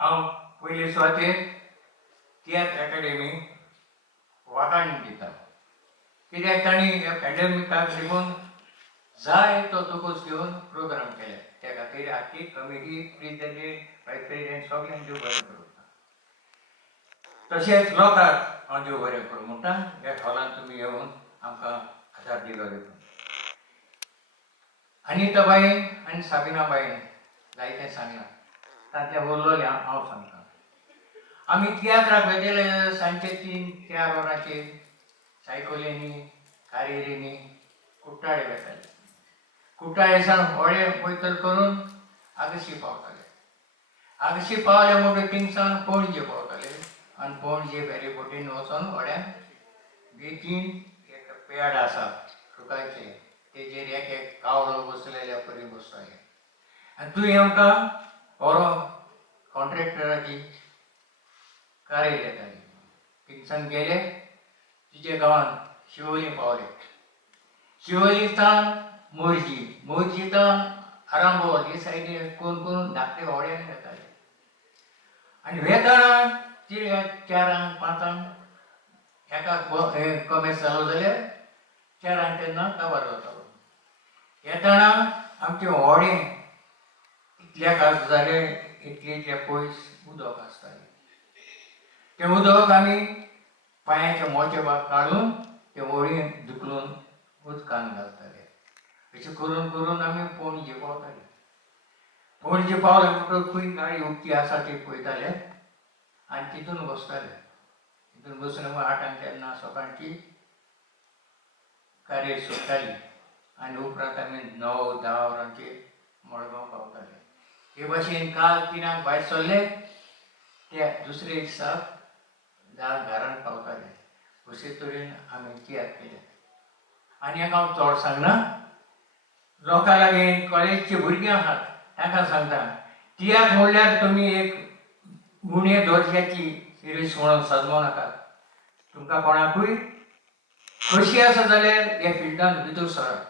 हांव पयले सुवातेर तियात्र अकादेमी वाटाण दिता कित्याक तांणी एकाडेमिकाक लेगून जाय तो तोकूच घेवन प्रोग्राम केले त्या खातीर आख्खी कमिटी प्रेसिडेंट वायस प्रेसिडेंट सगळ्यांक देव बरें करूं तशेंच लोकांक हांव देव बरें करूं म्हणटा ह्या हॉलांत तुमी येवन आमकां आदार दिलो देखून अनिताबाई आनी साबिनाबाईन जायतें सांगलां तांतल्या उरलोलें हांव सांगतां आमी तियात्राक वेगळे सांजचे 3-4 वरांचेर सायकोलेंनी कारेरेंनी कुट्टाळे वेताले कुट्टाळेसान व्हडे वयतल करून आगशी पावताले आगशी पावले म्हणटकीर थिंगसान पणजे पावताले आनी पणजे फेरीबोटीन वचून व्हड्यान बेगीन एक पेड आसा सुकायचे तेजेर एक एक कावळो बसलेल्या परी बसताले आनी तुवें आमकां व्हरो कॉन्ट्रॅक्टराची कारेर येताली थिंगसान गेले तिजे गांवांत शिवोली पावले शिवोलींतल्यान मोरजींतल्यान आरांबोल हे सायडीन करून धाकटे व्हड्यान येताले आनी वेताळान 4-5 एका कमेस जालो जाल्यार 4 तेन्ना काबार जातालो येताना आमचें व्हडें इतल्या काळ जालें इतले पयस उदक आसतालें तें उदक आमी पांयाचे मोचे भाग काडून ते व्हडीं धुकलून उदकान घालताले अशें करून करून आमी पणजे पावताले पणजे पावले म्हणटकीर खंय गाडी उक्ती आसा ती पळयताले आनी तितून बसताले तितून बसून 8 तेन्ना सकाळची कारेर सुट्टाली आनी उपरांत आमी 9-10 वरांचेर मडगांव पावताले हे भाशेन काल 3 भायर सरले ते दुसरे दिसाक घरान पावताले अशे तरेन आमी तियात्र केले आनी हाका हांव चड सांगना लोकां लागीं कॉलेजचे भुरगीं आसात तांकां सांगता तियात्र म्हणल्यार तुमी एक उणे दर्ज्याची सिरीज म्हणून सजमो नाकात तुमकां कोणाकूय कशी आसा जाल्यार ह्या फिल्डांत भितर सरात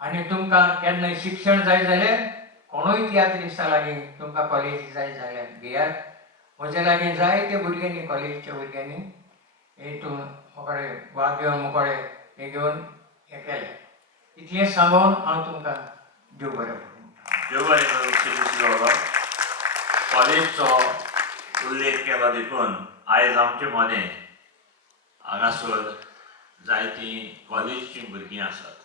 आनी तुमकां केन्नाय शिक्षण जाय जाल्यार कोणूय तियात्रिस्टा लागीं तुमकां कॉलेजी जाय जाल्यार घेयात म्हज्या लागीं जायते भुरग्यांनी कॉलेजीच्या भुरग्यांनी हेतून मोकळे वाद घेवन मोकळे हे घेवन हें केलें इतलें सांगून हांव तुमकां देव बरें करूं देव बरें करूं कॉलेजचो उल्लेख केलो देखून आयज आमचे मदें हांगासर जायतीं कॉलेजचीं भुरगीं आसात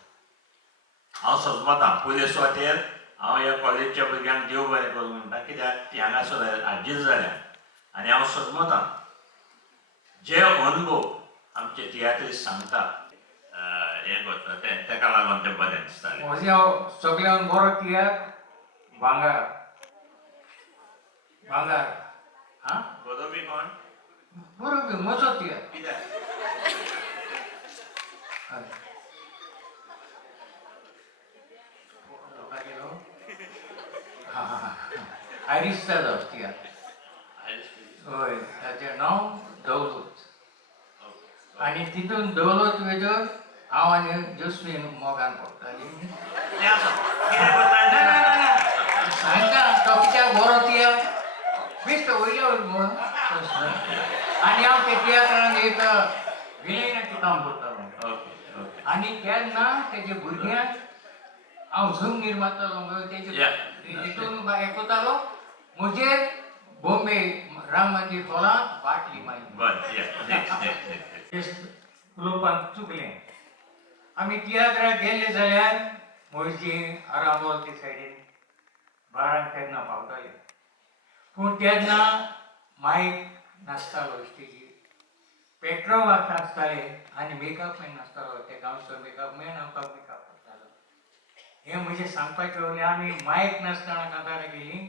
हांव सजमतां पयले सुवातेर हांव ह्या कॉलेजच्या भुरग्यांक देव बरें करूं म्हणटा कित्याक तीं हांगासर हाजीर जाल्यात आनी हांव सजमतां जे अनुभव आमचे तियात्रिस्ट सांगता हें करता तेका लागून तें बरें दिसतालें म्हजें हांव सगळ्यांत बरो तियात्र भांगर हां बरोबी कोण बरोबर म्हजो तियात्र कित्याक आरिस्ता तियात्र हय ताचें नांव दौलत आनी तितून दौलत भितर हांव आनी जस्मीन मोगान पडटालीं सांगता तो कित्याक बरो तियात्र बेश्ट वयल्या वयर म्हणून आनी हांव ते तियात्रान एक विलेनाचें काम करतालो आनी तेन्ना तेजे भुरग्यांक हांव झूम निर्मातालो तेजे हितून हें म्हजेर बॉम्बे राम मंदिर हॉलांत बाटली मारली उलोवपाक चुकलें आमी तियात्राक गेल्ले जाल्यार मोरजी आरांबोल ते सायडीन 12 तेन्ना पावताले पूण तेन्ना मायक नासतालो स्टेजीर पेट्रोमाक नासताले आनी मेकअप मॅन नासतालो ते गांवचो मेकअप मॅन आमकां मेकअप करतालो हें म्हजें सांगपाचें वयलें आमी मायक नासतना कांतार गेलीं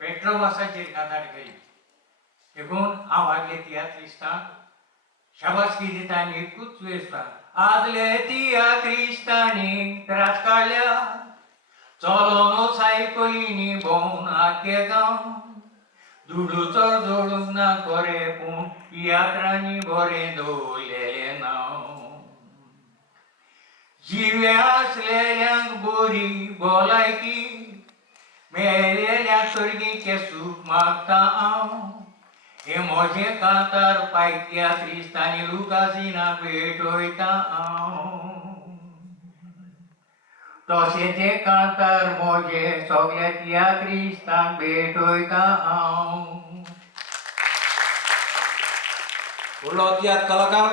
पेट्रोमासाचेर कांतार गेलीं देखून हांव आदले तियात्रिस्टांक शाबासकी दिता आनी एकूच वेळा आदले तियात्रिस्टांनी त्रास काडल्या चलोन सायकलींनी भोंवन आख्खे गांव दुडू चड जोडूंक ना खरें पूण तियात्रांनी बरें दवरलेलें नांव जिवे आसलेल्यांक बरी भलायकी मेलेल्यांक स्वर्गीचे सुख मागता हांव हे मोजे कांतार पायत्या क्रिस्तांनी लुकासीना भेटोयता हांव तशें ते कांतार मोजे सगळ्या त्या क्रिस्तांक भेटोयता हांव. फुडलो तियात्र कलाकार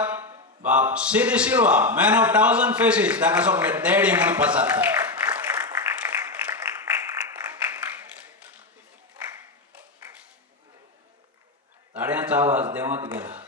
बाप सिदी सिल्वा मॅन ऑफ 1000 फेसीस ताका सगळे डॅडी म्हणून पसारता. ताड्यांचा आवाज देवात गेला.